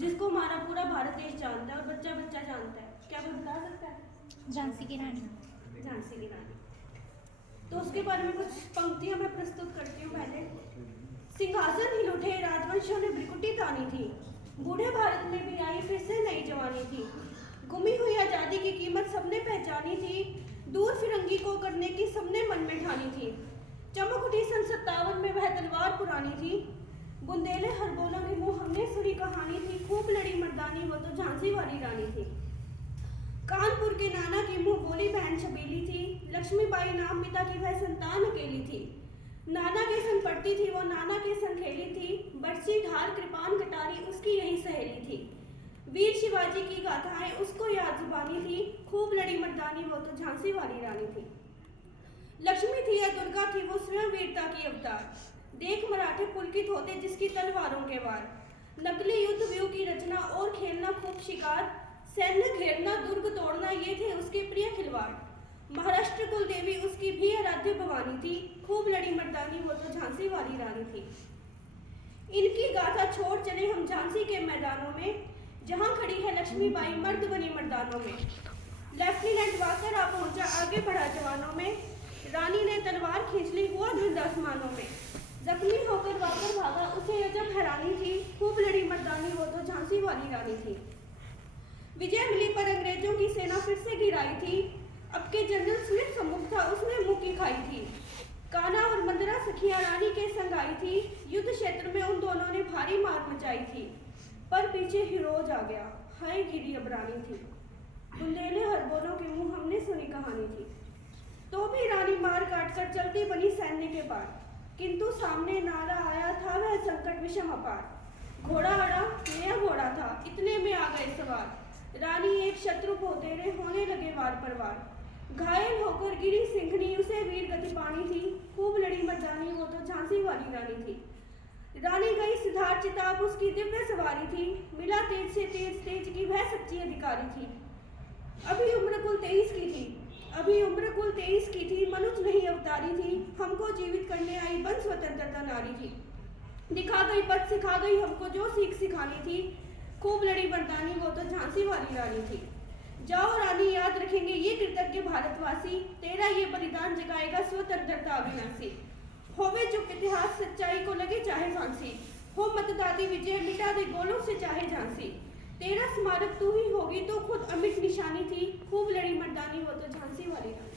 जिसको हमारा पूरा भारत देश जानता है और बच्चा बच्चा जानता है। क्या कोई बता सकता है? झांसी की रानी। झांसी की रानी। तो उसके बारे में कुछ पंक्तियां मैं प्रस्तुत करती हूँ। पहले, सिंहासन हिल उठे, राजवंशों ने भ्रिकुटी तानी थी, बूढ़े भारत में भी आई फिर से नई जवानी थी, गुमी हुई आजादी की कीमत सबने पहचानी थी, दूर फिरंगी को करने की सबने मन में ठानी थी, चमक उठी सन 57 में वह तलवार पुरानी थी, बुंदेले हरबोलों के मुंह हमने सुनी कहानी थी, खूब लड़ी मर्दानी वो तो झांसी वाली रानी थी। कानपुर के नाना की मुंह बोली बहन छबीली थी, लक्ष्मीबाई नाम पिता की वह संतान अकेली थी, नाना के संग पढ़ती थी वो नाना के संग खेली थी, बरसी ढाल कृपान कटारी उसकी यही सहेली थी, वीर शिवाजी की गाथाएं उसको याद जुबानी थी, खूब लड़ी मर्दानी वो तो झांसी वाली रानी थी। लक्ष्मी थी या दुर्गा थी वो स्वयं वीरता की अवतार, देख मराठे पुलकित होते जिसकी तलवारों के वार, नकली युद्ध व्यू की रचना और खेलना खूब शिकार, सैन्य घेरना दुर्ग तोड़ना ये थे उसके प्रिय खिलवाड़, महाराष्ट्र कुल देवी उसकी भी आराध्य भवानी थी, खूब लड़ी मर्दानी वो तो झांसी वाली रानी थी। इनकी गाथा छोड़ चले हम झांसी के मैदानों में, जहां खड़ी है लक्ष्मीबाई मर्द बनी मर्दानों में, लेफ्टिनेंट वाकर आ पहुंचा आगे बढ़ा जवानों में, रानी ने तलवार खींच ली हुआ धुंध आसमानों में, जख्मी होकर वाकर भागा उसे अजब हैरानी थी, खूब लड़ी मर्दानी वो तो झांसी वाली रानी थी। विजय मिली पर अंग्रेजों की सेना फिर से गिराई थी, अब के जनरल स्मिथ सम्मुख था उसने मुंह की खाई थी, कान्हा और मंदरा सखियां रानी के संग आई थी, युद्ध क्षेत्र में उन दोनों ने भारी मार मचाई थी, पर पीछे हिरोज आ गया, हाय गिरी अब रानी थी, बुंदेले हरबोलों के मुंह हमने सुनी कहानी थी, तो भी रानी मार काट कर चलती बनी सैन्य के पार, किंतु सामने नारा आया था वह संकट विषम अपार, घोड़ा अड़ा नया घोड़ा था इतने में आ गए सवार, रानी एक शत्रु को तेरे होने लगे वार पर वार, घायल होकर गिरी सिंघनी उसे वीर गति पानी थी, खूब लड़ी मर्दानी वो तो झांसी वाली रानी थी। रानी गई सिद्धार्थ चिताब उसकी दिव्य सवारी थी, मिला तेज से तेज की वह सच्ची अधिकारी थी, अभी उम्र कुल 23 की थी, मनुष्य नहीं अवतारी थी, हमको जीवित करने आई बन स्वतंत्रता नारी थी, दिखा गई पद सिखा गई हमको जो सीख सिखानी थी, खूब लड़ी मर्दानी वो तो झांसी वाली रानी थी। जाओ रानी याद रखेंगे ये कृतज्ञ भारतवासी, तेरा ये बलिदान जगाएगा स्वतंत्रता अविनाशी, होवे चुप इतिहास सच्चाई को लगे चाहे फांसी, हो मतदाती विजय मिटा दे गोलों से चाहे झांसी, तेरा स्मारक तू ही होगी तो खुद अमिट निशानी थी, खूब लड़ी मर्दानी वो तो झांसी वाली रानी।